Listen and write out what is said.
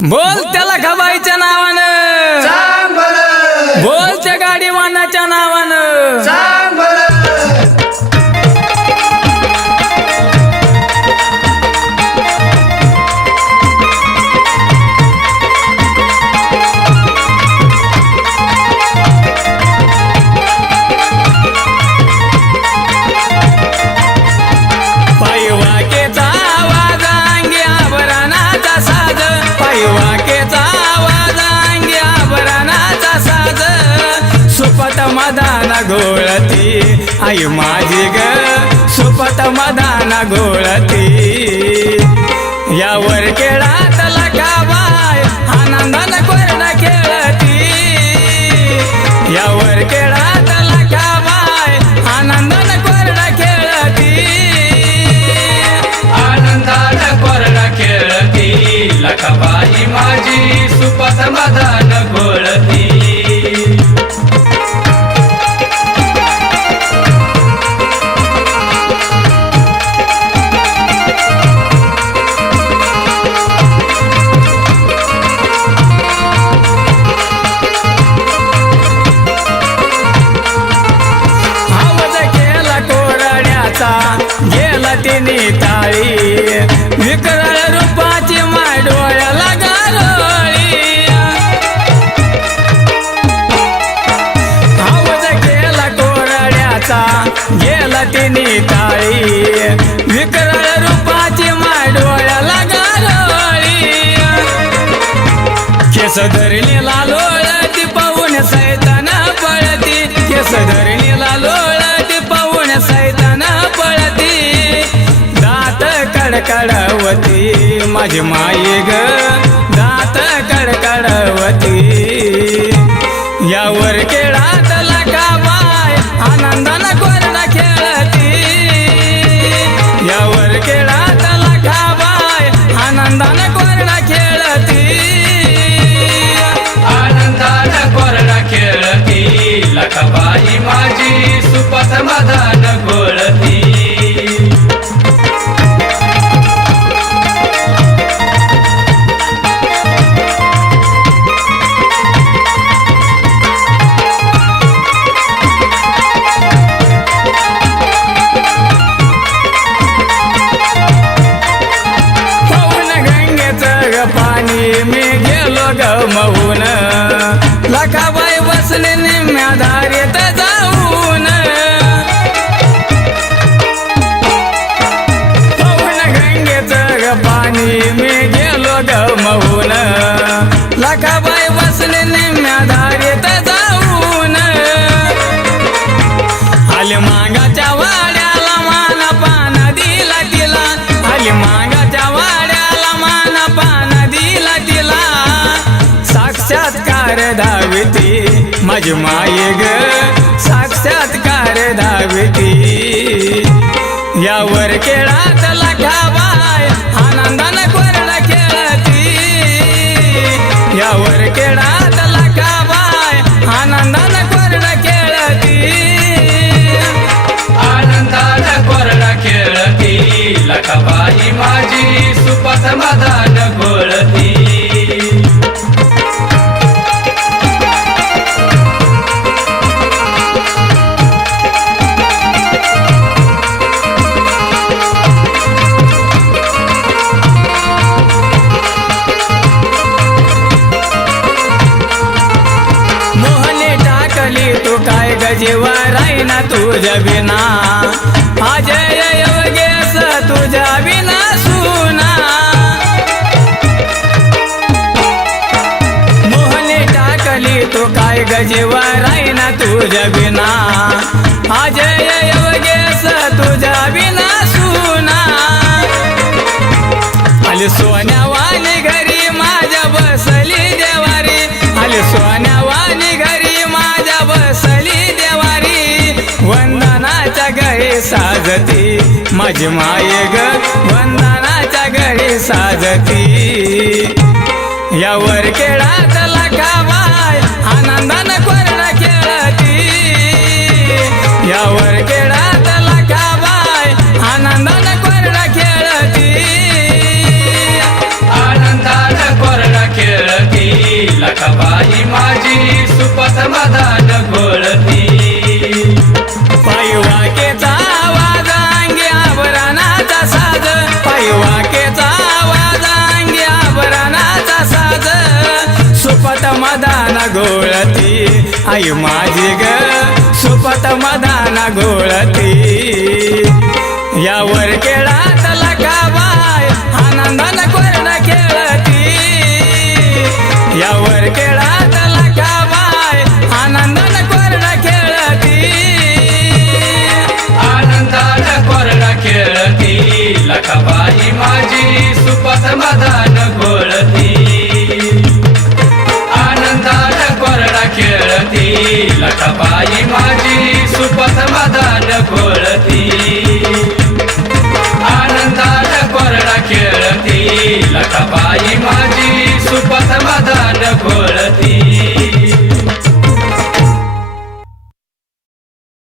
बोल त्याला खबाईच्या नावानं सांग बरं, बोल त्या गाडीवानाच्या नावानं सांग बरं. पायवाकेचा आवाज अंगी आभरणाचा साज पायवाकेचा आवाज अंगी आभरणाचा साज सुपत मदान घोळती आई माझी ग सुपत मदान घोळती यावर केळात लखाबाय आनंदान कोरड खेळती यावर केळात लखाबाय आनंदान कोरड खेळती आनंदानं कोरडा खेळती लखाबाई माझी सुपथ मदान घोळती. आवाज केला कोरड्याचा गेला तिने ताळी विकराळ रूपाची माय डोळ्याला गारळी आवाज केला कोरड्याचा गेला तिने ताळी विकराळ रूपाची माय डोळ्याला गारळी केस धरणीला लोळती पाहून सैतान पळती केस धरणीला लोळती पाहून सैतान पळती दात कडकडवती माझी माई ग दात कडकडवती यावर केळात लखाबाय आनंदानं कोरडा खेळती यावर केळात लखाबाय आनंदानं कोरडा खेळती आनंदानं कोरडा खेळती लखाबाई माझी सुपथ मदान घोळती. पाहून गंगेचं ग पाणी मी गेलो ग महून लखाबाई बसले निम्म्या धारेत जाऊन पाहून गंगेचं ग पाणी मी गेलो ग महून लखाबाई बसले निम्म्या धारेत जाऊन आली मागाच्या वाड्याला मान पान दिला तिला आली मागाच्या वाड्याला मान पान दिला तिला साक्षात्कार धाविती माझी माई ग साक्षात्कार धाविती यावर केळात लखाबाय आनंदानं कोरडा खेळती यावर केळात लखाबाय आनंदानं कोरडा खेळती आनंदानं कोरडा खेळती लखाबाई माझी सुपथ मदान घोळती. मोहने टाकली तू काय गजेवा राहीना तुझ्या बिना अजय योगेश तुझ्या बिना सुना मोहने टाकली तू काय गजेवा राहीना तुझ्या बिना अजय योगेश तुझ्या बिना सुना आली सोन्यावानी घरी माझ्या बसली देवारी आली सोन्यावानी घरी माझ्या बसली देवारी वंदनाच्या घरी साजती माझी माय ग वंदनाच्या घरी साजती यावर केळात लखाबाय आनंदानं कोरडा खेळती यावर केळात लखाबाय आनंदानं कोरडा खेळती आनंदानं कोरडा लखाबाई माझी सुपथ मदान घोळती पायवाकेचा आवाज अंगी आभरणाचा साज पायवाकेचा आवाज अंगी आभरणाचा साज सुपथ मदान घोळती आई माझी ग सुपथ मदान घोळती यावर केळात लखा